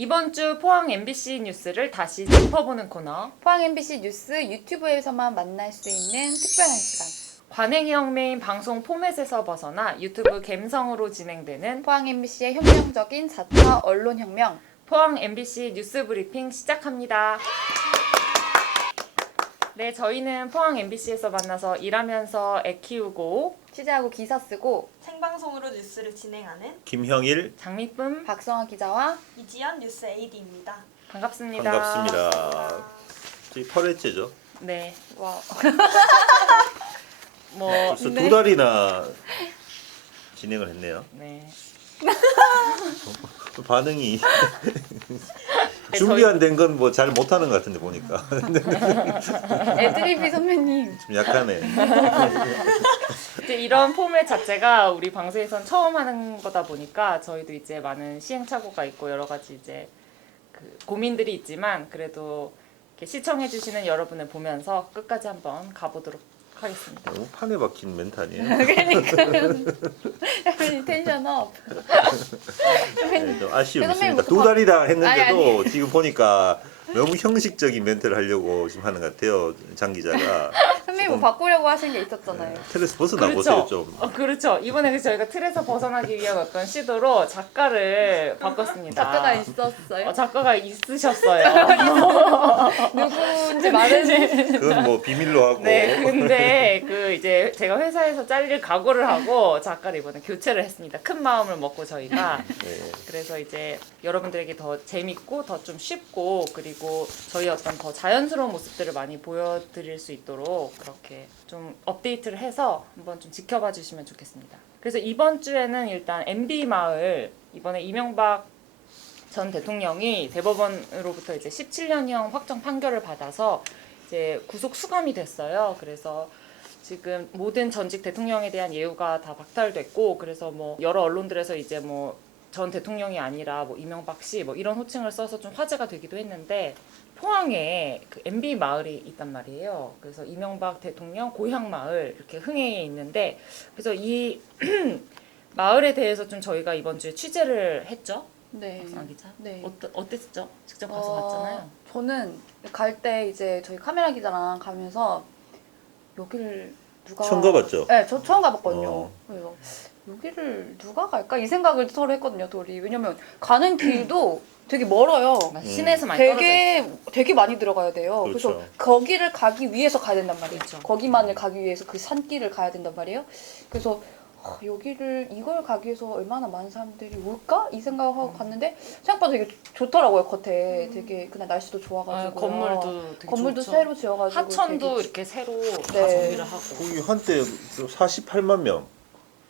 이번 주 포항 MBC 뉴스를 다시 짚어보는 코너. 포항 MBC 뉴스 유튜브에서만 만날 수 있는 특별한 시간. 관행형매인 방송 포맷에서 벗어나 유튜브 갬성으로 진행되는 포항 MBC의 혁명적인 4차 언론혁명. 포항 MBC 뉴스 브리핑 시작합니다. 네, 저희는 포항 MBC에서 만나서 일하면서 애 키우고 취재하고 기사 쓰고 생방송으로 뉴스를 진행하는 김형일 장미쁨 박성아 기자와 이지연 뉴스 AD입니다. 반갑습니다. 반갑습니다. 저희 8회째죠. 네, 와 뭐 벌써 두 달이나 진행을 했네요. 네. 반응이 네, 준비 안 된 건 뭐 잘 못하는 것 같은데 보니까 애드리비 선배님. 좀 약하네. 이제 이런 포맷 자체가 우리 방송에선 처음 하는 거다 보니까 저희도 이제 많은 시행착오가 있고 여러 가지 이제 그 고민들이 있지만 그래도 이렇게 시청해주시는 여러분을 보면서 끝까지 한번 가보도록 하겠습니다. 너무 판에 박힌 멘트 아니에요? 그러니까 선배님 텐션 업. 네, 좀 아쉬움이 선배님 있습니다. 뭐 두 달이나 했는데도 아니. 지금 보니까 너무 형식적인 멘트를 하려고 지금 하는 것 같아요. 장 기자가. 선배님 뭐 바꾸려고 하신 게 있었잖아요. 틀에서 벗어나보세요 좀. 그렇죠. 이번에 저희가 틀에서 벗어나기 위한 어떤 시도로 작가를 바꿨습니다. 작가가 있었어요? 작가가 있으셨어요. 누군지 말해주세요. 그건 뭐 비밀로 하고. 네, 근데 그 이제 제가 회사에서 잘릴 각오를 하고 작가를 이번에 교체를 했습니다. 큰 마음을 먹고 저희가 네. 그래서 이제 여러분들에게 더 재밌고 더 좀 쉽고 그리고 저희 어떤 더 자연스러운 모습들을 많이 보여드릴 수 있도록 그렇게 좀 업데이트를 해서 한번 좀 지켜봐 주시면 좋겠습니다. 그래서 이번 주에는 일단 MB 마을 이번에 이명박 전 대통령이 대법원으로부터 이제 17년형 확정 판결을 받아서 이제 구속 수감이 됐어요. 그래서 지금 모든 전직 대통령에 대한 예우가 다 박탈됐고 그래서 뭐 여러 언론들에서 이제 뭐 전 대통령이 아니라 뭐 이명박 씨 뭐 이런 호칭을 써서 좀 화제가 되기도 했는데 포항에 그 MB 마을이 있단 말이에요. 그래서 이명박 대통령 고향 마을 이렇게 흥해에 있는데 그래서 이 마을에 대해서 좀 저희가 이번 주에 취재를 했죠. 네. 박성아 기자. 네. 어땠죠? 직접 가서 봤잖아요. 저는 갈 때 이제 저희 카메라 기자랑 가면서 여기를 누가 처음 가봤죠? 네, 저 처음 가봤거든요. 어. 그래서 여기를 누가 갈까 이 생각을 서로 했거든요, 둘이. 왜냐면 가는 길도 되게 멀어요. 시내에서 많이 떨어져 있어요. 되게 많이 들어가야 돼요. 그래서 그렇죠. 거기를 가기 위해서 가야 된단 말이에요. 그렇죠. 거기만을 가기 위해서 그 산길을 가야 된단 말이에요. 그래서 여기를 이걸 가기 위해서 얼마나 많은 사람들이 올까? 이 생각하고 갔는데 생각보다 되게 좋더라고요, 겉에. 되게 그날 날씨도 좋아가지고. 건물도 되게 건물도 좋죠. 새로 지어가지고. 하천도 되게 이렇게 새로 다 네. 정비를 하고. 거기 한때 48만 명,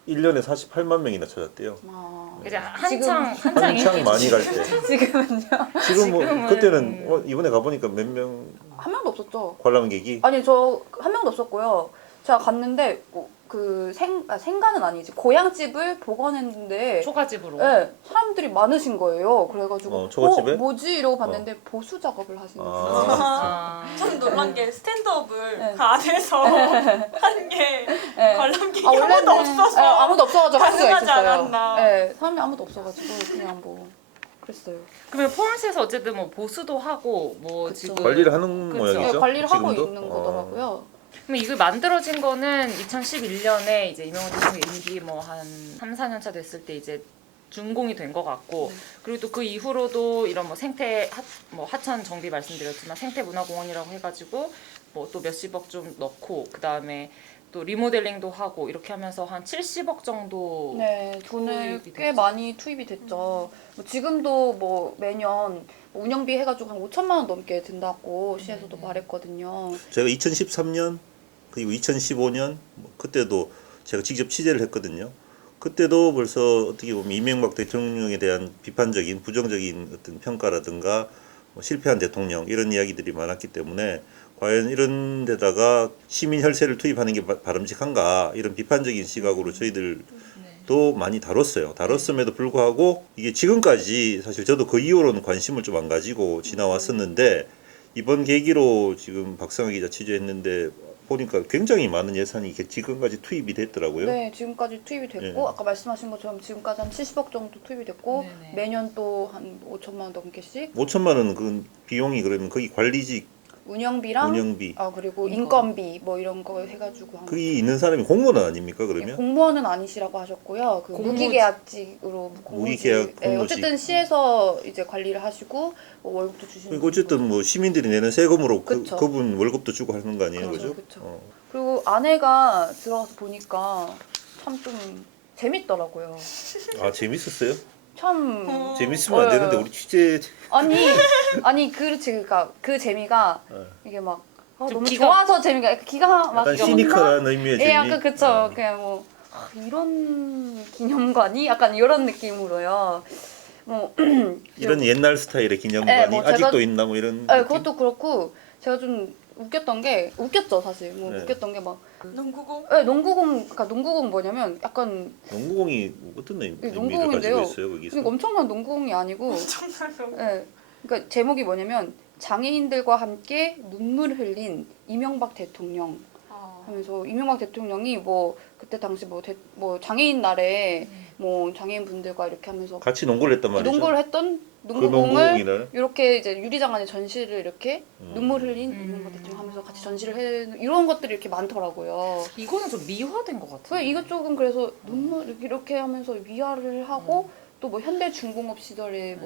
1년에 48만 명이나 찾았대요. 아, 이제 한창 한창 인기 많이 갈 때. 지금은요? 지금 뭐 지금은- 그때는 이번에 가보니까 몇 명 한 명도 없었죠. 관람객이 아니 저 한 명도 없었고요. 제가 갔는데 생가는 아니지 고향집을 복원했는데 초가집으로. 네, 사람들이 많으신 거예요. 그래가지고 초가집에? 뭐지 이러고 봤는데 보수 작업을 하시는 거예요. 아. 좀 놀란 게 스탠드업을 네. 그 안에서 하는 게 네. 관람객이 원래는 아무도 없어서 네, 아무도 없어가지고 할 수가 가능하지 있었어요. 않았나. 네, 사람이 아무도 없어가지고 그냥 뭐 그랬어요. 그러면 포항시에서 어쨌든 뭐 보수도 하고 뭐 그쵸. 지금 관리를 하는 그쵸. 모양이죠. 네, 관리를 하고 지금도? 있는 거더라고요. 그럼 이걸 만들어진 거는 2011년에 이제 이명박 대통령 임기 뭐 한 3, 4년 차 됐을 때 이제 준공이 된 것 같고 그리고 또 그 이후로도 이런 뭐 하천 정비 말씀드렸지만 생태문화공원이라고 해가지고 뭐 또 몇십억 좀 넣고 그 다음에 또 리모델링도 하고 이렇게 하면서 한 70억 정도 네, 돈을 투입이 꽤 됐죠. 많이 투입이 됐죠. 뭐 지금도 뭐 매년 운영비 해가지고 한 5천만 원 넘게 든다고 시에서도 말했거든요. 제가 2013년 그리고 2015년 그때도 제가 직접 취재를 했거든요. 그때도 벌써 어떻게 보면 이명박 대통령에 대한 비판적인 부정적인 어떤 평가라든가 뭐 실패한 대통령 이런 이야기들이 많았기 때문에 과연 이런 데다가 시민 혈세를 투입하는 게 바람직한가 이런 비판적인 시각으로 저희들도 많이 다뤘어요. 다뤘음에도 불구하고 이게 지금까지 사실 저도 그 이후로는 관심을 좀 안 가지고 지나왔었는데 이번 계기로 지금 박성아 기자 취재했는데 보니까 굉장히 많은 예산이 이게 지금까지 투입이 됐더라고요. 네, 지금까지 투입이 됐고 예. 아까 말씀하신 것처럼 지금까지 한 70억 정도 투입이 됐고 네네. 매년 또 한 5천만 원 넘게씩 5천만 원은 그 비용이 그러면 거기 관리직 운영비랑 운영비 그리고 인건. 인건비 뭐 이런 거 해가지고 한 거기 있는 사람이 공무원 아닙니까 예, 그러면? 공무원은 아니시라고 하셨고요. 그 공무직. 무기계약직으로 무기계약 예, 공무직. 어쨌든 시에서 이제 관리를 하시고 뭐 월급도 주시는. 그리고 어쨌든 뭐 시민들이 내는 세금으로 그쵸. 그분 월급도 주고 하는 거 아니에요, 그렇죠, 그죠? 그렇죠. 그리고 아내가 들어가서 보니까 참 좀 재밌더라고요. 아 재밌었어요? 참 재밌으면 안 되는데 우리 취재 아니 그렇지 그러니까 그 재미가 어. 이게 막 좀 너무 기가- 좋아서 재미가 기가 막 약간 이렇게 시니컬한 의미의 재미. 예, 약간 그쵸. 어. 그냥 뭐 이런 기념관이 약간 이런 느낌으로요. 뭐 이런 옛날 스타일의 기념관이 네, 뭐 제가- 아직도 있나 뭐 이런 예, 느낌? 그것도 그렇고 제가 좀 웃겼던 게 웃겼죠 사실. 뭐 네. 웃겼던 게 막 농구공 농구공 그러니까 농구공 뭐냐면 약간 농구공이 어떤 의미를 농구공인데요. 가지고 있어요 거기서? 그러니까 엄청난 농구공이 아니고 엄청난 농구. 예. 그러니까 제목이 뭐냐면 장애인들과 함께 눈물 흘린 이명박 대통령 하면서 이명박 대통령이 뭐 그때 당시 뭐 장애인 날에 뭐 장애인 분들과 이렇게 하면서 같이 농구를 했단 말이죠. 농구를 했던 그 농구공을 농구공이를 이렇게 이제 유리장 안에 전시를 이렇게 음. 눈물 흘린 이명박 대통령 하면서 같이 전시를 해 이런 것들이 이렇게 많더라고요. 이거는 좀 미화된 것 같아요. 왜 이것저것 그래서 눈물 이렇게 하면서 위화를 하고 또 뭐 현대중공업 시절에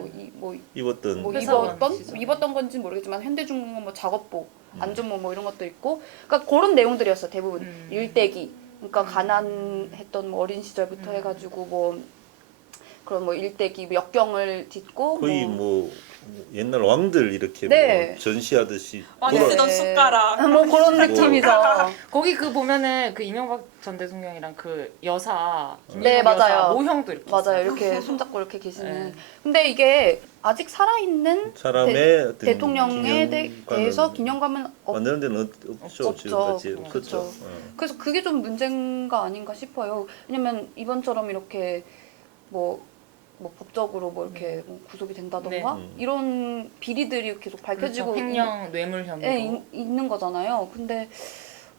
입었던 뭐 회사원 시절. 입었던 건지 모르겠지만 현대중공업 뭐 작업복, 안전모 뭐 이런 것도 있고, 그러니까 그런 내용들이었어 대부분. 일대기, 그러니까 가난했던 뭐 어린 시절부터 해가지고 뭐 그런 뭐 일대기 뭐 역경을 딛고 거의 뭐 옛날 왕들 이렇게 네. 뭐 전시하듯이 왕이 돌아- 쓰던 숟가락. 뭐 그런 느낌이죠. 거기 그 보면은 그 이명박 전 대통령이랑 그 여사 네, 김여정 여사 맞아요. 모형도 이렇게 맞아요. 있어요. 이렇게 손잡고 이렇게 계시는. 네. 근데 이게 아직 살아있는 사람의 어떤 대통령에 대해서 기념관은 기념관은 만드는 데는 없죠. 없죠. 지금까지 그렇죠. 없었죠. 그래서 그게 좀 문제가 아닌가 싶어요. 왜냐면 이번처럼 이렇게 뭐 법적으로 뭐 이렇게 뭐 구속이 된다던가 네. 이런 비리들이 계속 밝혀지고 그렇죠. 횡령 뇌물 혐의로. 있는 거잖아요. 근데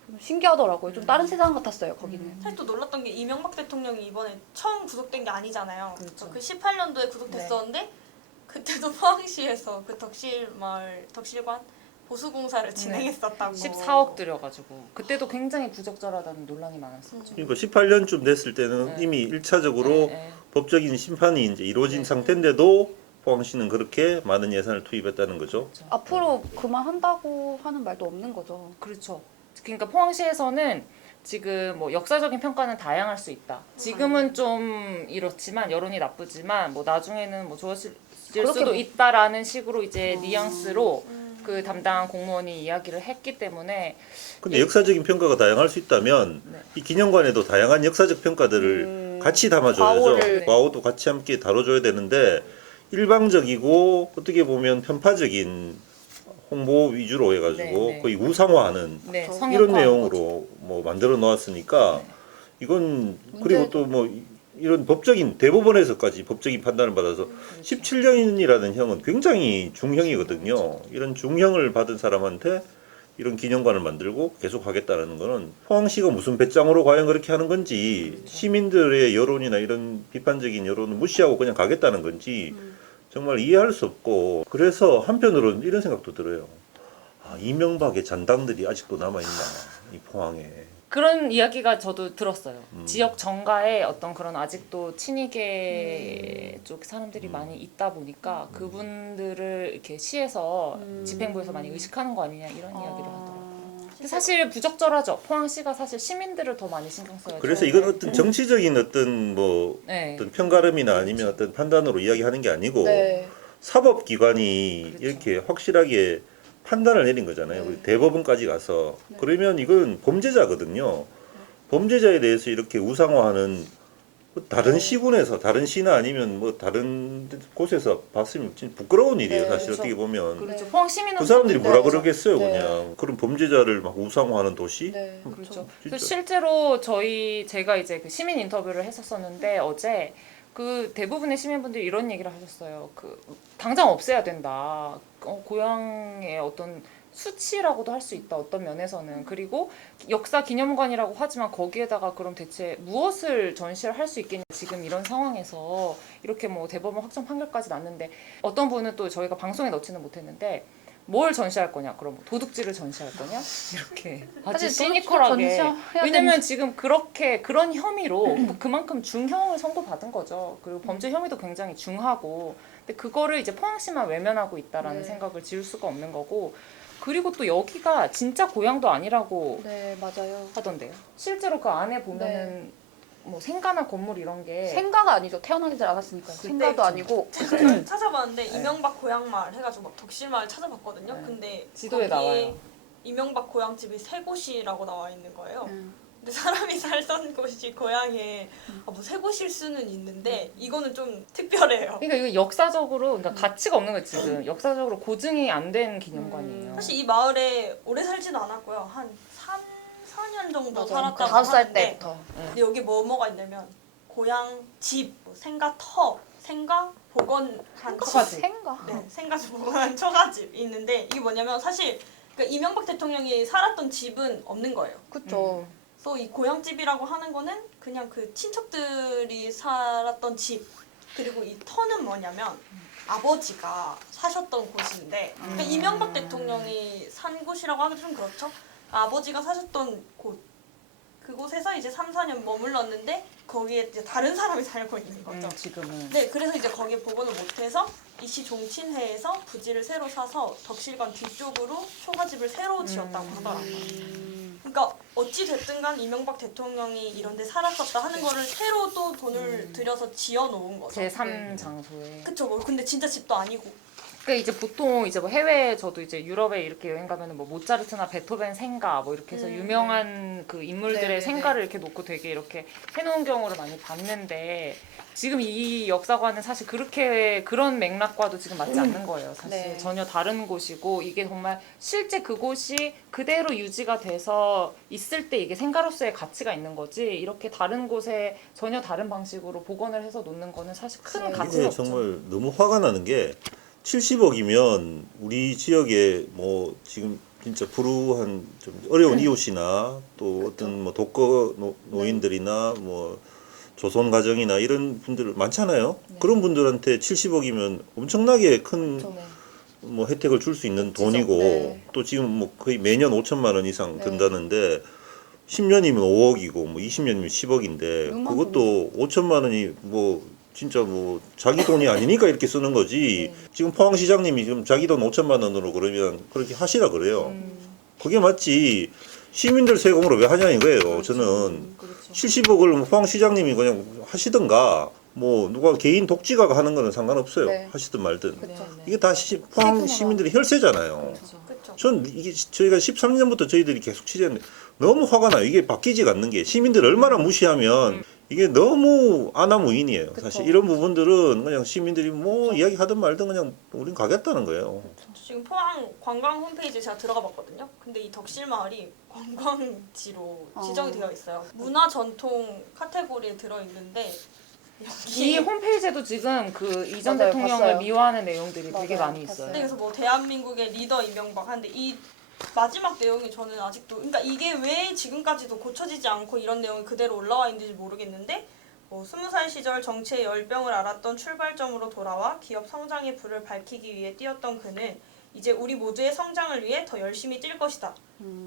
좀 신기하더라고요. 좀 다른 세상 같았어요. 거기는. 사실 또 놀랐던 게 이명박 대통령이 이번에 처음 구속된 게 아니잖아요. 그렇죠. 그 18년도에 구속됐었는데 그때도 포항시에서 그 덕실관 보수공사를 진행했었다고. 14억 들여가지고 그때도 굉장히 부적절하다는 논란이 많았었죠. 그러니까 18년쯤 됐을 때는 네. 이미 1차적으로 네. 법적인 심판이 이제 이루어진 네. 상태인데도 포항시는 그렇게 많은 예산을 투입했다는 거죠. 그렇죠. 앞으로 그만한다고 하는 말도 없는 거죠. 그렇죠. 그러니까 포항시에서는 지금 뭐 역사적인 평가는 다양할 수 있다. 지금은 좀 이렇지만 여론이 나쁘지만 뭐 나중에는 뭐 좋아질 그렇게 수도 뭐- 있다라는 식으로 이제 뉘앙스로 그 담당 공무원이 이야기를 했기 때문에 근데 역사적인 평가가 다양할 수 있다면 네. 이 기념관에도 다양한 역사적 평가들을 같이 담아줘야죠. 과오를- 과오도 같이 함께 다뤄줘야 되는데 일방적이고 어떻게 보면 편파적인 홍보 위주로 해가지고 네, 네. 거의 우상화하는 네, 그렇죠. 성역화하는 이런 거죠. 내용으로 뭐 만들어 놓았으니까 네. 이건 그리고 또 뭐 이런 법적인 대법원에서까지 법적인 판단을 받아서 17년이라는 형은 굉장히 중형이거든요. 이런 중형을 받은 사람한테 이런 기념관을 만들고 계속 하겠다는 거는 포항시가 무슨 배짱으로 과연 그렇게 하는 건지 시민들의 여론이나 이런 비판적인 여론을 무시하고 그냥 가겠다는 건지 정말 이해할 수 없고 그래서 한편으로는 이런 생각도 들어요. 아, 이명박의 잔당들이 아직도 남아있나 이 포항에. 그런 이야기가 저도 들었어요. 지역 정가에 어떤 그런 아직도 친이계 쪽 사람들이 많이 있다 보니까 그분들을 이렇게 시에서 집행부에서 많이 의식하는 거 아니냐 이런 이야기를 하더라고요. 근데 사실 부적절하죠. 포항시가 사실 시민들을 더 많이 신경 써야죠. 그래서 이건 어떤 정치적인 어떤 뭐 네. 어떤 편가름이나 아니면 어떤 판단으로 이야기하는 게 아니고 네. 사법기관이 그렇죠. 이렇게 확실하게 판단을 내린 거잖아요. 네. 우리 대법원까지 가서. 그러면 이건 범죄자거든요. 범죄자에 대해서 이렇게 우상화하는 뭐 다른 시군에서 다른 시나 아니면 뭐 다른 곳에서 봤으면 진짜 부끄러운 일이에요. 네, 사실 그렇죠. 어떻게 보면. 그렇죠. 포항 시민은 그 사람들이 뭐라 네. 그러겠어요, 네. 그냥. 그런 범죄자를 막 우상화하는 도시? 네. 그렇죠. 진짜. 그 실제로 제가 이제 그 시민 인터뷰를 했었었는데 어제 그 대부분의 시민분들이 이런 얘기를 하셨어요. 그 당장 없애야 된다. 고향의 어떤 수치라고도 할 수 있다 어떤 면에서는. 그리고 역사 기념관이라고 하지만 거기에다가 그럼 대체 무엇을 전시를 할 수 있겠냐 지금 이런 상황에서. 이렇게 뭐 대법원 확정 판결까지 났는데 어떤 분은 또 저희가 방송에 넣지는 못했는데 뭘 전시할 거냐, 그럼 도둑질을 전시할 거냐, 이렇게 아주 사실 시니컬하게. 전시해야 왜냐면 지금 그렇게 그런 혐의로 그만큼 중형을 선고받은 거죠. 그리고 범죄 혐의도 굉장히 중하고. 근데 그거를 이제 포항시만 외면하고 있다라는 네. 생각을 지울 수가 없는 거고. 그리고 또 여기가 진짜 고향도 아니라고 네, 맞아요. 하던데요. 실제로 그 안에 보면은 뭐 생가나 건물 이런 게 생가가 아니죠. 태어나지 않았으니까요. 생가도 아니고. 제가 찾아봤는데 네. 이명박 고향마을 해가지고 막 덕실마을 찾아봤거든요. 네. 근데 지도에 거기에 나와요. 이명박 고향집이 세 곳이라고 나와 있는 거예요. 음. 근데 사람이 살던 곳이 고향에 뭐 세 곳일 수는 있는데 이거는 좀 특별해요. 그러니까 이거 역사적으로 그러니까 가치가 없는 거예요 지금. 역사적으로 고증이 안 된 기념관이에요. 사실 이 마을에 오래 살지도 않았고요. 한 4년 정도 맞아요. 살았다고 5살 하는데 때부터. 근데 여기 뭐가 있냐면 고향 집, 뭐 생가 터, 생가 복원한 처가집. 생가? 네, 생가집 복원한 처가집이 있는데 이게 뭐냐면 사실 그러니까 이명박 대통령이 살았던 집은 없는 거예요. 그쵸. 그래서 이 고향집이라고 하는 거는 그냥 그 친척들이 살았던 집. 그리고 이 터는 뭐냐면 아버지가 사셨던 곳인데 그러니까 이명박 대통령이 산 곳이라고 하기 좀 그렇죠. 아버지가 사셨던 곳. 그곳에서 이제 3, 4년 머물렀는데 거기에 이제 다른 사람이 살고 있는 거죠. 지금은. 네, 그래서 이제 거기에 복원을 못해서 이시 종친회에서 부지를 새로 사서 덕실관 뒤쪽으로 초가집을 새로 지었다고 하더라고요. 그러니까 어찌 됐든 간 이명박 대통령이 이런 데 살았었다 하는 거를 새로 또 돈을 들여서 지어 놓은 거죠. 제3 장소에. 그쵸, 뭐 근데 진짜 집도 아니고. 그러니까 이제 보통 이제 뭐 해외 저도 이제 유럽에 이렇게 여행 가면은 뭐 모차르트나 베토벤 생가 뭐 이렇게 해서 유명한 그 인물들의 네네네. 생가를 이렇게 놓고 되게 이렇게 해놓은 경우를 많이 봤는데 지금 이 역사관은 사실 그렇게 그런 맥락과도 지금 맞지 않는 거예요. 사실 네. 전혀 다른 곳이고 이게 정말 실제 그곳이 그대로 유지가 돼서 있을 때 이게 생가로서의 가치가 있는 거지 이렇게 다른 곳에 전혀 다른 방식으로 복원을 해서 놓는 거는 사실 큰 네. 가치가 이게 없죠. 정말 너무 화가 나는 게 70억이면 우리 지역에 뭐 지금 진짜 불우한 좀 어려운 이웃이나 또 어떤 뭐 독거 노인들이나 뭐 조선 가정이나 이런 분들 많잖아요. 그런 분들한테 70억이면 엄청나게 큰 저는 뭐 혜택을 줄 수 있는 돈이고 네. 또 지금 뭐 거의 매년 5천만 원 이상 네. 든다는데 10년이면 5억이고 뭐 20년이면 10억인데 얼마나 그것도 5천만 원이 뭐 진짜 뭐 자기 돈이 아니니까 이렇게 쓰는 거지. 네. 지금 포항시장님이 지금 자기 돈 5천만 원으로 그러면 그렇게 하시라 그래요. 그게 맞지. 시민들 세금으로 왜 하냐 이거예요. 저는 그렇죠. 70억을 포항시장님이 그냥 하시든가 뭐 누가 개인 독지가가 하는 거는 상관없어요. 네. 하시든 말든. 그쵸. 이게 다 포항 세금으로. 시민들의 혈세잖아요. 그렇죠. 그쵸. 전 이게 저희가 13년부터 저희들이 계속 취재했는데 너무 화가 나요. 이게 바뀌지가 않는 게 시민들 얼마나 무시하면 이게 너무 아나무인이에요. 그쵸. 사실 이런 부분들은 그냥 시민들이 뭐 이야기하든 말든 그냥 우린 가겠다는 거예요. 지금 포항 관광 홈페이지에 제가 들어가 봤거든요. 근데 이 덕실마을이 관광지로 지정이 되어 있어요. 문화 전통 카테고리에 들어 있는데 이 홈페이지에도 지금 그 이전 맞아요, 대통령을 봤어요. 미화하는 내용들이 되게 맞아요, 많이 있어요. 네, 그래서 뭐 대한민국의 리더 이명박 하는데 이 마지막 내용이 저는 아직도 그러니까 이게 왜 지금까지도 고쳐지지 않고 이런 내용이 그대로 올라와 있는지 모르겠는데 뭐 20살 시절 정치의 열병을 알았던 출발점으로 돌아와 기업 성장의 불을 밝히기 위해 뛰었던 그는 이제 우리 모두의 성장을 위해 더 열심히 뛸 것이다.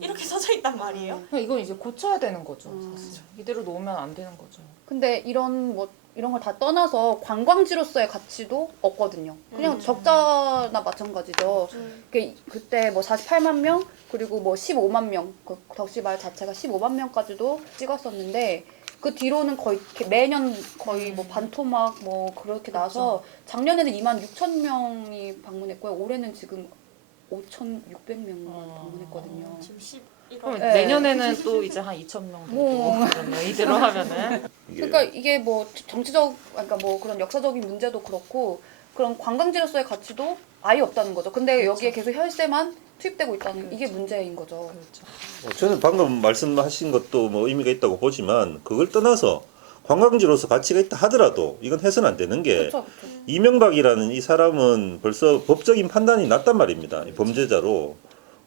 이렇게 써져 있단 말이에요. 그냥 이건 이제 고쳐야 되는 거죠. 사실 이대로 놓으면 안 되는 거죠. 근데 이런 걸 다 떠나서 관광지로서의 가치도 없거든요. 그냥 적자나 마찬가지죠. 그때 뭐 48만 명 그리고 뭐 15만 명, 그 덕실마을 자체가 15만 명까지도 찍었었는데 그 뒤로는 거의 이렇게 매년 거의 뭐 반토막 뭐 그렇게 나서 작년에는 2만 6천 명이 방문했고요. 올해는 지금 5,600명만 방문했거든요. 지금 11월. 그럼 네. 내년에는 또 이제 한 2천 명 정도 뭐. 그러면 이대로 하면은 그러니까 이게 뭐 정치적, 그러니까 뭐 그런 역사적인 문제도 그렇고 그런 관광지로서의 가치도 아예 없다는 거죠. 근데 여기에 계속 혈세만 투입되고 있다는 이게 문제인 거죠. 그렇죠. 저는 방금 말씀하신 것도 뭐 의미가 있다고 보지만 그걸 떠나서 관광지로서 가치가 있다 하더라도 이건 해서는 안 되는 게 그렇죠, 그렇죠. 이명박이라는 이 사람은 벌써 법적인 판단이 났단 말입니다. 이 범죄자로.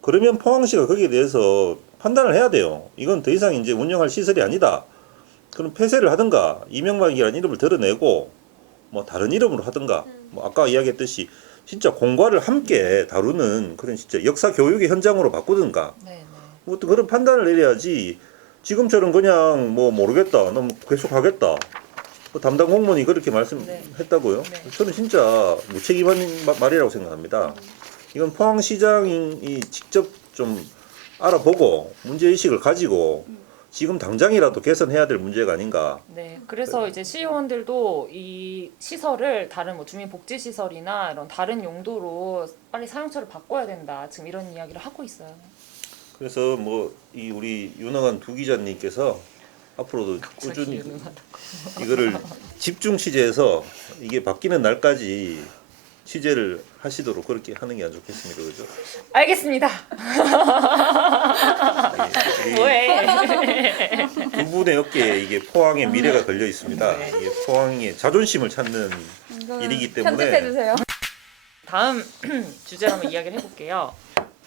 그러면 포항시가 거기에 대해서 판단을 해야 돼요. 이건 더 이상 이제 운영할 시설이 아니다. 그럼 폐쇄를 하든가 이명박이라는 이름을 드러내고 뭐 다른 이름으로 하든가 뭐 아까 이야기했듯이 진짜 공과를 함께 다루는 그런 진짜 역사 교육의 현장으로 바꾸든가 네, 뭐 또 그런 판단을 내려야지 지금처럼 그냥 뭐 모르겠다. 너무 계속 하겠다. 뭐 담당 공무원이 그렇게 말씀했다고요? 네. 저는 진짜 무책임한 말이라고 생각합니다. 이건 포항시장이 직접 좀 알아보고 문제의식을 가지고 지금 당장이라도 개선해야 될 문제가 아닌가. 네, 그래서 이제 시의원들도 이 시설을 다른 뭐 주민복지시설이나 이런 다른 용도로 빨리 사용처를 바꿔야 된다. 지금 이런 이야기를 하고 있어요. 그래서 뭐 이 우리 유능한 두 기자님께서 앞으로도 꾸준히 이거를 집중 취재해서 이게 바뀌는 날까지 취재를 하시도록 그렇게 하는 게 안 좋겠습니까, 그죠? 알겠습니다. 이 뭐해? 두 분의 어깨에 이게 포항의 미래가 걸려 있습니다. 이게 포항의 자존심을 찾는 일이기 때문에 편집해주세요. 다음 주제로 한번 이야기를 해볼게요.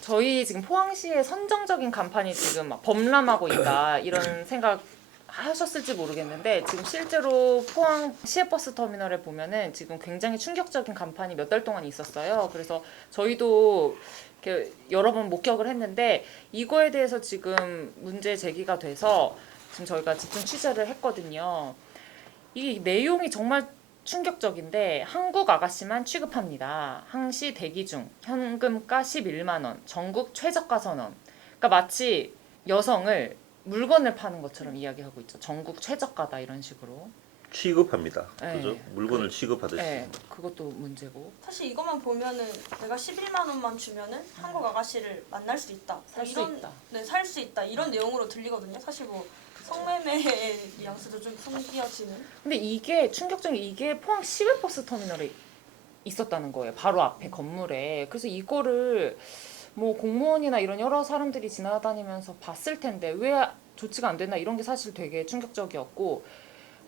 저희 지금 포항시의 선정적인 간판이 지금 막 범람하고 있다 이런 생각 하셨을지 모르겠는데 지금 실제로 포항 시외버스 터미널에 보면은 지금 굉장히 충격적인 간판이 몇 달 동안 있었어요. 그래서 저희도 이렇게 여러 번 목격을 했는데 이거에 대해서 지금 문제 제기가 돼서 지금 저희가 집중 취재를 했거든요. 이 내용이 정말 충격적인데 한국 아가씨만 취급합니다. 항시 대기 중 현금가 11만 원, 전국 최저가 선언. 그러니까 마치 여성을 물건을 파는 것처럼 이야기하고 있죠. 전국 최저가다 이런 식으로. 취급합니다. 네. 그죠? 물건을 취급하듯이. 네, 그것도 문제고. 사실 이것만 보면은 내가 11만 원만 주면은 한국 아가씨를 만날 수 있다. 살 수 있다. 네, 살 수 있다. 이런 내용으로 들리거든요. 사실 뭐 성매매의 뉘앙스도 좀 풍기어지는. 근데 이게 충격적인 이게 포항 시외버스 터미널에 있었다는 거예요. 바로 앞에 건물에. 그래서 이거를 뭐 공무원이나 이런 여러 사람들이 지나다니면서 봤을 텐데 왜 조치가 안 됐나 이런 게 사실 되게 충격적이었고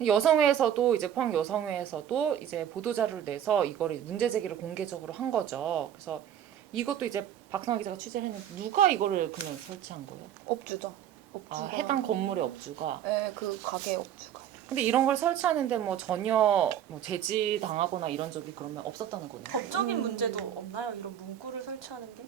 여성회에서도 이제 포항 여성회에서도 이제 보도자료를 내서 이거를 문제 제기를 공개적으로 한 거죠. 그래서 이것도 이제 박성화 기자가 취재를 했는데 누가 이거를 그냥 설치한 거예요? 업주죠. 업주가. 해당 건물의 업주가. 네, 그 가게 업주가. 근데 이런 걸 설치하는데 뭐 전혀 뭐 제지 당하거나 이런 적이 그러면 없었다는 거네요. 법적인 문제도 없나요? 이런 문구를 설치하는 게?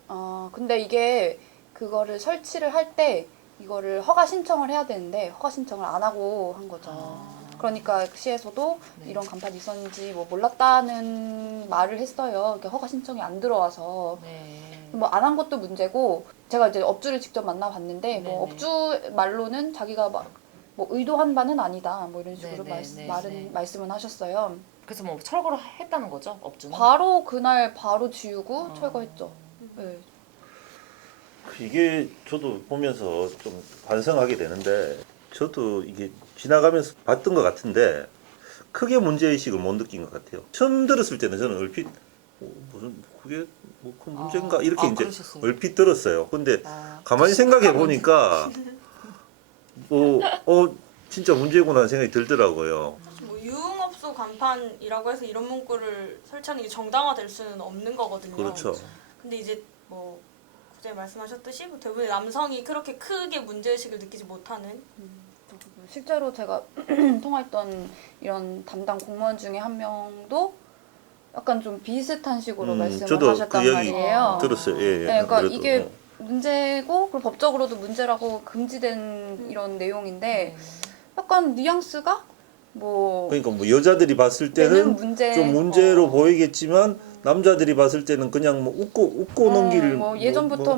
근데 이게 그거를 설치를 할 때 이거를 허가 신청을 해야 되는데 허가 신청을 안 하고 한 거죠. 그러니까 시에서도 네. 이런 간판이 있었는지 뭐 몰랐다는 말을 했어요. 이렇게 허가 신청이 안 들어와서 네. 뭐 안 한 것도 문제고 제가 이제 업주를 직접 만나봤는데 뭐 네네. 업주 말로는 자기가 막 뭐 의도한 바는 아니다 뭐 이런 식으로 네네. 말씀은 하셨어요. 그래서 뭐 철거를 했다는 거죠, 업주는? 바로 그날 바로 지우고 철거했죠. 네. 이게 저도 보면서 좀 반성하게 되는데 저도 이게 지나가면서 봤던 것 같은데 크게 문제의식을 못 느낀 것 같아요. 처음 들었을 때는 저는 얼핏 무슨 그게 뭐 큰 문제인가 이렇게 이제 그러셨어요. 얼핏 들었어요. 근데 아, 가만히 생각해 보니까 진짜 문제구나 생각이 들더라고요. 사실 뭐 유흥업소 간판이라고 해서 이런 문구를 설치하는 게 정당화될 수는 없는 거거든요. 그렇죠. 근데 이제 뭐 구자님 말씀하셨듯이 뭐 대부분의 남성이 그렇게 크게 문제의식을 느끼지 못하는 실제로 제가 통화했던 이런 담당 공무원 중에 한 명도 약간 좀 비슷한 식으로 말씀을 저도 하셨단 그 이야기 말이에요. 들었어요. 예, 예. 네, 그러니까 그래도, 이게 문제고 그리고 법적으로도 문제라고 금지된 이런 내용인데 약간 뉘앙스가 뭐 그러니까 뭐 여자들이 봤을 때는 얘는 문제 좀 문제로 보이겠지만 남자들이 봤을 때는 그냥 뭐 웃고 넘길 뭐 예전부터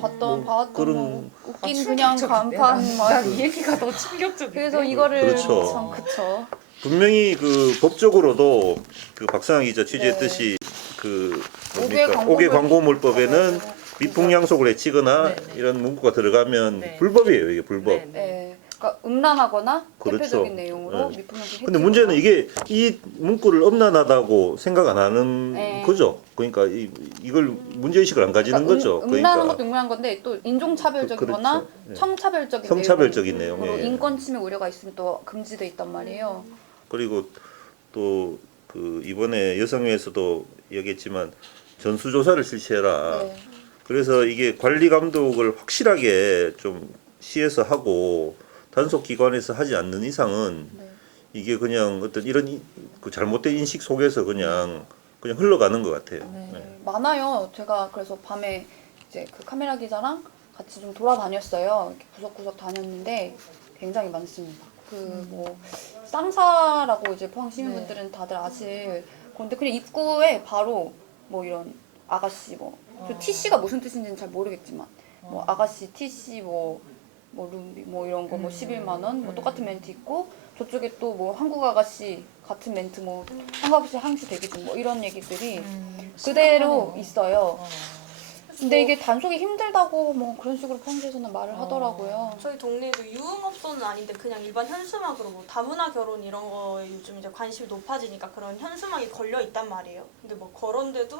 봐왔던 그런 뭐 웃긴 그냥 간판 막 난이 얘기가 더 충격적인데. 그래서 이거를 그렇죠. 참 그쵸. 분명히 그 법적으로도 그 박상아 기자 취재했듯이 그 뭡니까 5개 광고물법에는 미풍양속을 해치거나 네, 네. 이런 문구가 들어가면 네. 불법이에요. 이게 불법. 네, 네. 네, 그러니까 음란하거나 그렇죠. 대표적인 내용으로 네. 미풍양식. 근데 문제는 이게 이 문구를 엄란하다고 생각 안 하는 네. 거죠. 그러니까 이걸 문제의식을 안 가지는 거죠. 음란한 것도 음란한 건데 또 인종차별적이거나 그렇죠. 예. 성차별적인 성차별적인 내용. 내용으로 예. 인권 침해 우려가 있으면 또 금지돼 있단 말이에요. 그리고 또 그 이번에 여성회에서도 얘기했지만 전수조사를 실시해라. 네. 그래서 이게 관리 감독을 확실하게 좀 시에서 하고 단속 기관에서 하지 않는 이상은 네. 이게 그냥 어떤 이런 그 잘못된 인식 속에서 그냥 흘러가는 것 같아요. 네. 네. 많아요. 제가 그래서 밤에 이제 그 카메라 기자랑 같이 좀 돌아다녔어요. 이렇게 구석구석 다녔는데 굉장히 많습니다. 그 뭐 쌍사라고 이제 포항 시민분들은 다들 아실 건데 그냥 입구에 바로 뭐 이런 아가씨 저 TC가 무슨 뜻인지는 잘 모르겠지만 뭐 아가씨 TC 뭐 룸비 뭐 이런 거 뭐 11만 원 뭐 똑같은 멘트 있고 저쪽에 또 뭐 한국 아가씨 같은 멘트 뭐 한국 아가씨 항시 대기 중 뭐 이런 얘기들이 그대로 심각하네요. 있어요. 어. 근데 이게 단속이 힘들다고 뭐 그런 식으로 평소에서는 말을 하더라고요. 저희 동네에도 유흥업소는 아닌데 그냥 일반 현수막으로 뭐 다문화 결혼 이런 거에 요즘 이제 관심이 높아지니까 그런 현수막이 걸려 있단 말이에요. 근데 뭐 그런데도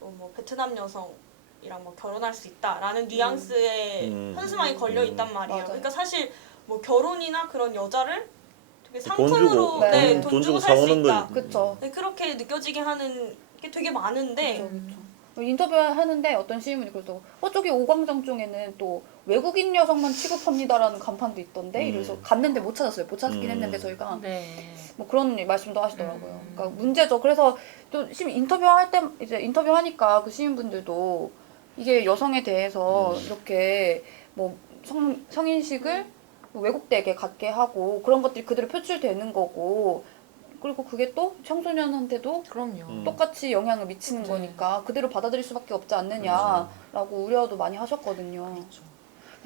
뭐 베트남 여성이랑 뭐 결혼할 수 있다라는 뉘앙스의 현수막이 걸려 있단 말이에요. 맞아요. 그러니까 사실 뭐 결혼이나 그런 여자를 되게 돈 상품으로 주고 네, 돈 돈 주고 주고 살 수 사오는 있다. 거 그쵸. 네, 그렇게 느껴지게 하는 게 되게 많은데 그쵸. 인터뷰 하는데 어떤 시민분이 그래서 저기 오광장 쪽에는 또 외국인 여성만 취급합니다라는 간판도 있던데 이래서 갔는데 못 찾았어요. 못 찾긴 했는데 저희가 네. 뭐 그런 말씀도 하시더라고요. 그러니까 문제죠. 그래서 또 인터뷰할 때 이제 인터뷰하니까 그 시민분들도 이게 여성에 대해서 이렇게 뭐 성인식을 왜곡되게 갖게 하고 그런 것들이 그대로 표출되는 거고 그리고 그게 또 청소년한테도 그럼요. 똑같이 영향을 미치는 네. 거니까 그대로 받아들일 수밖에 없지 않느냐라고 우려도 많이 하셨거든요. 그렇죠.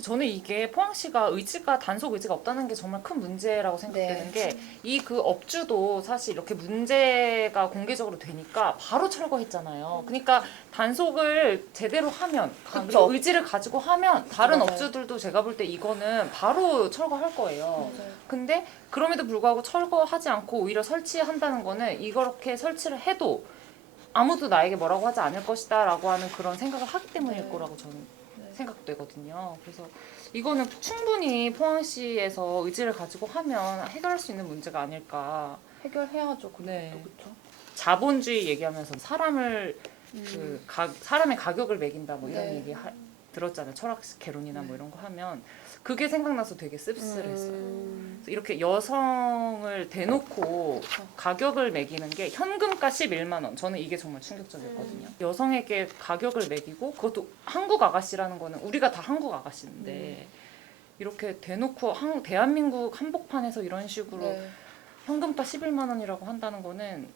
저는 이게 포항시가 단속 의지가 없다는 게 정말 큰 문제라고 생각되는 게 이 그 업주도 사실 이렇게 문제가 공개적으로 되니까 바로 철거했잖아요. 그러니까 단속을 제대로 하면 그쵸. 의지를 가지고 하면 다른 맞아요. 업주들도 제가 볼 때 이거는 바로 철거할 거예요. 맞아요. 근데 그럼에도 불구하고 철거하지 않고 오히려 설치한다는 거는 이렇게 설치를 해도 아무도 나에게 뭐라고 하지 않을 것이다 라고 하는 그런 생각을 하기 때문일 네. 거라고 저는 생각되거든요. 그래서 이거는 충분히 포항시에서 의지를 가지고 하면 해결할 수 있는 문제가 아닐까. 해결해야죠. 네. 그렇죠. 자본주의 얘기하면서 사람을 사람의 가격을 매긴다 뭐 이런 네. 얘기 들었잖아요. 철학 개론이나 뭐 이런 거 하면 그게 생각나서 되게 씁쓸했어요. 그래서 이렇게 여성을 대놓고 가격을 매기는 게 현금가 11만 원. 저는 이게 정말 충격적이었거든요. 여성에게 가격을 매기고 그것도 한국 아가씨라는 거는 우리가 다 한국 아가씨인데 이렇게 대놓고 대한민국 한복판에서 이런 식으로 네. 현금가 11만 원이라고 한다는 거는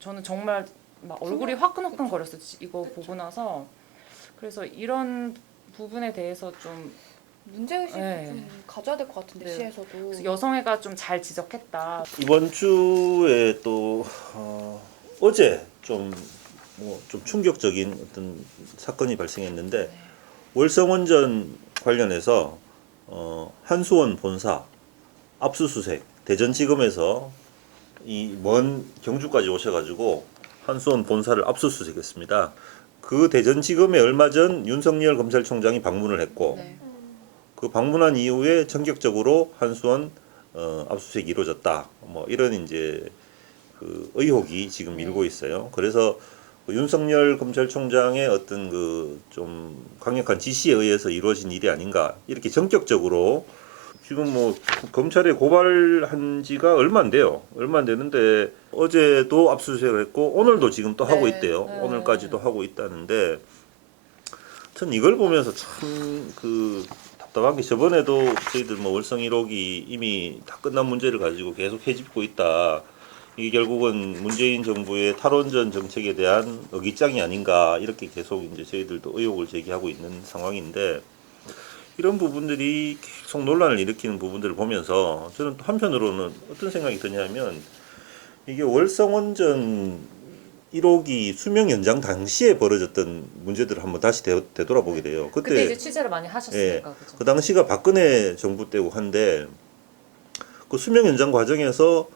저는 정말 막 얼굴이 화끈화끈거렸어요. 이거 보고 나서. 그래서 이런 부분에 대해서 좀 문제의식 네. 좀 가져야 될 것 같은데 네. 시에서도. 그래서 여성애가 좀 잘 지적했다. 이번 주에 또 어제 좀 충격적인 어떤 사건이 발생했는데 월성원전 관련해서 한수원 본사 압수수색 대전지검에서 이 먼 경주까지 오셔가지고 한수원 본사를 압수수색했습니다. 그 대전지검에 얼마 전 윤석열 검찰총장이 방문을 했고 네. 그 방문한 이후에 전격적으로 한수원 압수수색이 이루어졌다. 뭐 이런 이제 그 의혹이 지금 일고 있어요. 그래서 그 윤석열 검찰총장의 어떤 그 좀 강력한 지시에 의해서 이루어진 일이 아닌가 이렇게 전격적으로 지금 뭐 검찰에 고발한 지가 얼마 안 돼요. 얼마 안 되는데 어제도 압수수색을 했고 오늘도 지금 또 하고 네. 있대요. 오늘까지도 하고 있다는데 전 이걸 보면서 참 그 답답한 게 저번에도 저희들 뭐 월성 1호기 이미 다 끝난 문제를 가지고 계속 헤집고 있다. 이게 결국은 문재인 정부의 탈원전 정책에 대한 어깃장이 아닌가 이렇게 계속 이제 저희들도 의혹을 제기하고 있는 상황인데 이런 부분들이 계속 논란을 일으키는 부분들을 보면서 저는 또 한편으로는 어떤 생각이 드냐면 이게 월성원전 1호기 수명 연장 당시에 벌어졌던 문제들을 한번 다시 되돌아보게 돼요. 그때 이제 취재를 많이 하셨으니까 그죠? 그 당시가 박근혜 정부 때고 한데 그 수명 연장 과정에서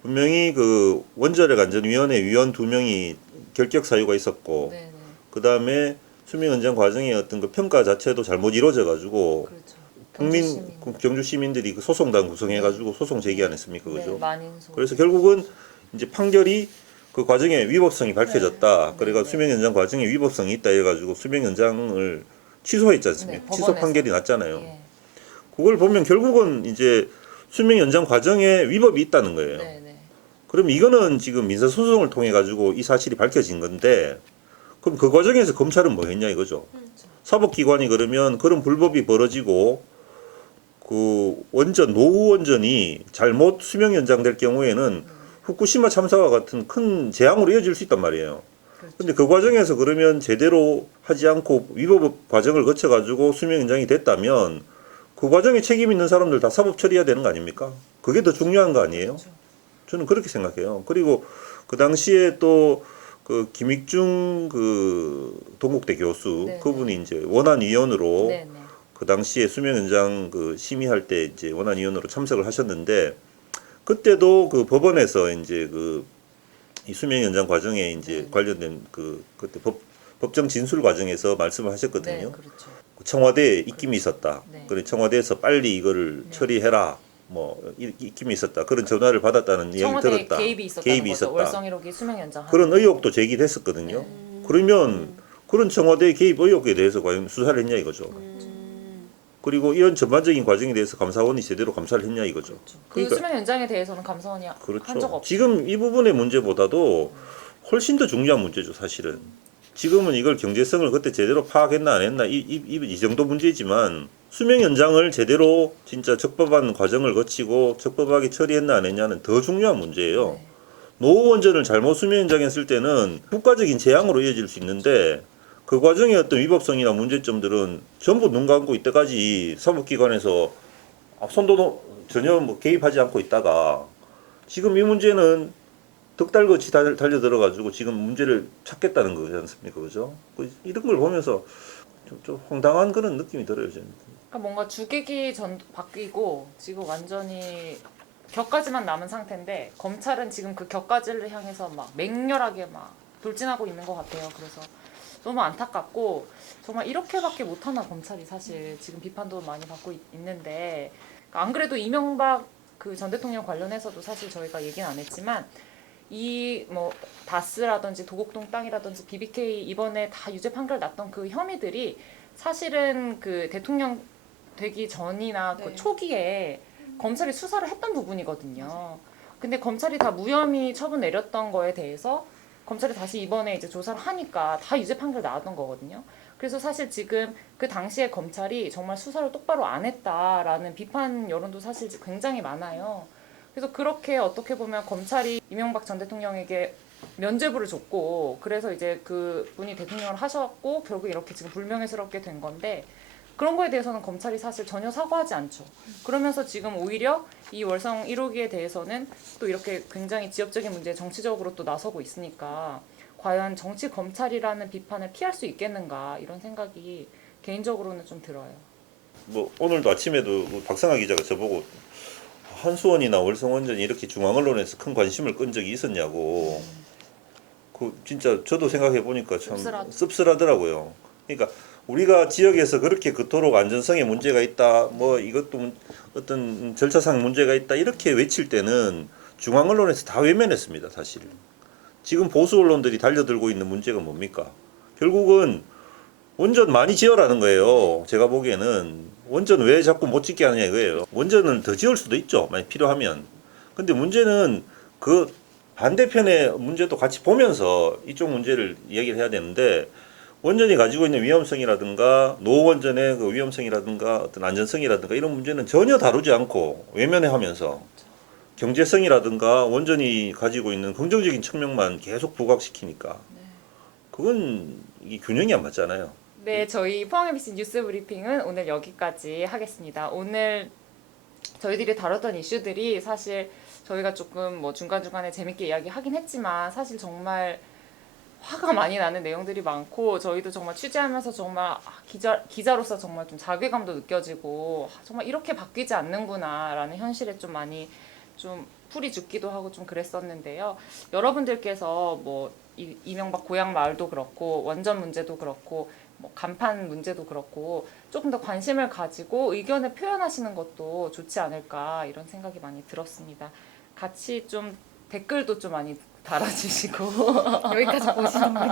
분명히 그 원자력 안전위원회 위원 2명이 결격 사유가 있었고 네네. 그 다음에 수명 연장 과정의 어떤 그 평가 자체도 잘못 이루어져 가지고 그렇죠. 경주 시민들이 그 소송단 구성해 가지고 소송 제기 안 했습니까, 네, 그죠? 만인소. 그래서 결국은 이제 판결이 그 과정에 위법성이 밝혀졌다. 네. 그래가 네. 수명 연장 과정에 위법성이 있다 해가지고 수명 연장을 취소했지 않습니까? 네, 취소 법원에서. 판결이 났잖아요. 예. 그걸 보면 결국은 이제 수명 연장 과정에 위법이 있다는 거예요. 네, 네. 그럼 이거는 지금 민사소송을 통해 가지고 이 사실이 밝혀진 건데 그럼 그 과정에서 검찰은 뭐 했냐 이거죠. 사법기관이 그러면 그런 불법이 벌어지고 그 원전 노후 원전이 잘못 수명 연장될 경우에는 후쿠시마 참사와 같은 큰 재앙으로 이어질 수 있단 말이에요. 그렇죠. 근데 그 과정에서 그러면 제대로 하지 않고 위법 과정을 거쳐 가지고 수명 연장이 됐다면 그 과정에 책임 있는 사람들 다 사법 처리해야 되는 거 아닙니까? 그게 더 중요한 거 아니에요? 그렇죠. 저는 그렇게 생각해요. 그리고 그 당시에 또 그 김익중 그 동국대 교수 네, 그분이 이제 원안위원으로 네, 네. 그 당시에 수명 연장 그 심의할 때 이제 원안위원으로 참석을 하셨는데 그때도 그 법원에서 이제 그 이 수명 연장 과정에 이제 네. 관련된 그 그때 법정 진술 과정에서 말씀을 하셨거든요. 네, 그렇죠. 청와대에 입김이 있었다. 네. 그래 청와대에서 빨리 이거를 네. 처리해라. 뭐 입김이 있었다. 그런 전화를 받았다는 이야기를 청와대에 들었다. 개입이 있었다는 개입이 거죠. 있었다. 월성 1호기 수명 연장. 그런 의혹도 제기됐었거든요. 네. 그러면 그런 청와대 개입 의혹에 대해서 과연 수사를 했냐 이거죠. 그리고 이런 전반적인 과정에 대해서 감사원이 제대로 감사를 했냐 이거죠. 그 그러니까 수명 연장에 대해서는 감사원이 한 적 그렇죠. 없죠. 지금 이 부분의 문제보다도 훨씬 더 중요한 문제죠, 사실은. 지금은 이걸 경제성을 그때 제대로 파악했나 안 했나 이 정도 문제지만 수명 연장을 제대로 진짜 적법한 과정을 거치고 적법하게 처리했나 안 했냐는 더 중요한 문제예요. 네. 노후 원전을 잘못 수명 연장했을 때는 국가적인 재앙으로 이어질 수 있는데 그 과정의 어떤 위법성이나 문제점들은 전부 눈 감고 이때까지 사법기관에서 손도 전혀 뭐 개입하지 않고 있다가 지금 이 문제는 덕달같이 달려들어가지고 지금 문제를 찾겠다는 거지 않습니까? 그죠? 이런 걸 보면서 좀 황당한 그런 느낌이 들어요. 저는. 그러니까 뭔가 주객이 바뀌고 지금 완전히 격가지만 남은 상태인데 검찰은 지금 그 격가지를 향해서 막 맹렬하게 막 돌진하고 있는 것 같아요. 그래서 너무 안타깝고 정말 이렇게밖에 못하나 검찰이 사실 지금 비판도 많이 받고 있는데 그러니까 안 그래도 이명박 그 전 대통령 관련해서도 사실 저희가 얘기는 안 했지만 이 뭐 다스라든지 도곡동 땅이라든지 BBK 이번에 다 유죄 판결 났던 그 혐의들이 사실은 그 대통령 되기 전이나 그 네. 초기에 검찰이 수사를 했던 부분이거든요. 근데 검찰이 다 무혐의 처분 내렸던 거에 대해서 검찰이 다시 이번에 이제 조사를 하니까 다 유죄 판결 나왔던 거거든요. 그래서 사실 지금 그 당시에 검찰이 정말 수사를 똑바로 안 했다라는 비판 여론도 사실 굉장히 많아요. 그래서 그렇게 어떻게 보면 검찰이 이명박 전 대통령에게 면죄부를 줬고 그래서 이제 그 분이 대통령을 하셨고 결국 이렇게 지금 불명예스럽게 된 건데 그런 거에 대해서는 검찰이 사실 전혀 사과하지 않죠. 그러면서 지금 오히려 이 월성 1호기에 대해서는 또 이렇게 굉장히 지역적인 문제에 정치적으로 또 나서고 있으니까 과연 정치 검찰이라는 비판을 피할 수 있겠는가 이런 생각이 개인적으로는 좀 들어요. 뭐 오늘도 아침에도 그 박상아 기자가 저보고 한수원이나 월성원전이 이렇게 중앙 언론에서 큰 관심을 끈 적이 있었냐고. 그 진짜 저도 생각해 보니까 참 씁쓸하더라고요. 그러니까 우리가 지역에서 그렇게 그토록 안전성에 문제가 있다, 뭐 이것도 어떤 절차상 문제가 있다 이렇게 외칠 때는 중앙 언론에서 다 외면했습니다, 사실. 지금 보수 언론들이 달려들고 있는 문제가 뭡니까? 결국은 원전 많이 지어라는 거예요. 제가 보기에는 원전 왜 자꾸 못 짓게 하느냐 이거예요. 원전은 더 지을 수도 있죠, 만약 필요하면. 근데 문제는 그 반대편의 문제도 같이 보면서 이쪽 문제를 얘기를 해야 되는데 원전이 가지고 있는 위험성이라든가 노원전의 그 위험성이라든가 어떤 안전성이라든가 이런 문제는 전혀 다루지 않고 외면하면서 경제성이라든가 원전이 가지고 있는 긍정적인 측면만 계속 부각시키니까 그건 이 균형이 안 맞잖아요. 네, 저희 포항 MBC 뉴스 브리핑은 오늘 여기까지 하겠습니다. 오늘 저희들이 다뤘던 이슈들이 사실 저희가 조금 뭐 중간중간에 재밌게 이야기하긴 했지만 사실 정말 화가 많이 나는 내용들이 많고 저희도 정말 취재하면서 정말 기자로서 정말 좀 자괴감도 느껴지고 정말 이렇게 바뀌지 않는구나라는 현실에 좀 많이 좀 풀이 죽기도 하고 좀 그랬었는데요. 여러분들께서 뭐 이명박 고향 마을도 그렇고 원전 문제도 그렇고 뭐 간판 문제도 그렇고 조금 더 관심을 가지고 의견을 표현하시는 것도 좋지 않을까 이런 생각이 많이 들었습니다. 같이 좀 댓글도 좀 많이 달아주시고 여기까지 보시는 분.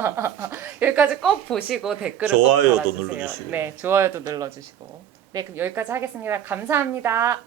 여기까지 꼭 보시고 댓글을 꼭 좋아요도 달아주세요. 눌러주시고. 네, 좋아요도 눌러주시고. 네, 그럼 여기까지 하겠습니다. 감사합니다.